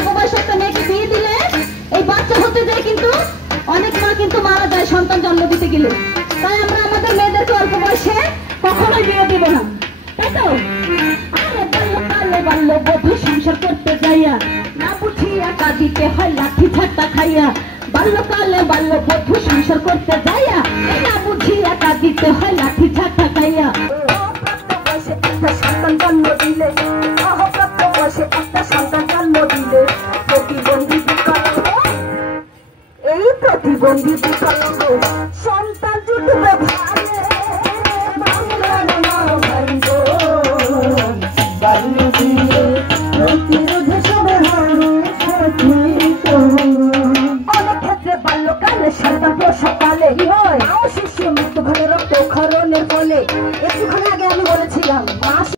অল্প বয়সে একটা মেয়েকে বিয়ে দিলে এই বাচ্চা হতে যায় কিন্তু অনেক মা কিন্তু মারা যায় সন্তান জন্ম দিতে গেলে। তাই আমরা আমাদের মেয়েদেরকে অল্প বয়সে কখনোই বিয়ে দিব না, তাই তো? আরে বাল্যকালে বাল্যবধূ সংসার করতে যাইয়া না বুঝিয়া কাঁদিতে হয় লাঠি ঝাঁটা খাইয়া। বাল্যকালে বাল্যবধূ সংসার করতে যাইয়া না বুঝিয়া কাঁদিতে হয় লাঠি ঝাঁটা খাইয়া। প্রাপ্ত বয়সে একটা সন্তান জন্ম দিলে, প্রাপ্ত বয়সে একটা সন্তান জন্ম দিলে প্রতিবন্ধী বিকলাঙ্গ, এই প্রতিবন্ধী বিকলাঙ্গ সন্তান জুটবে।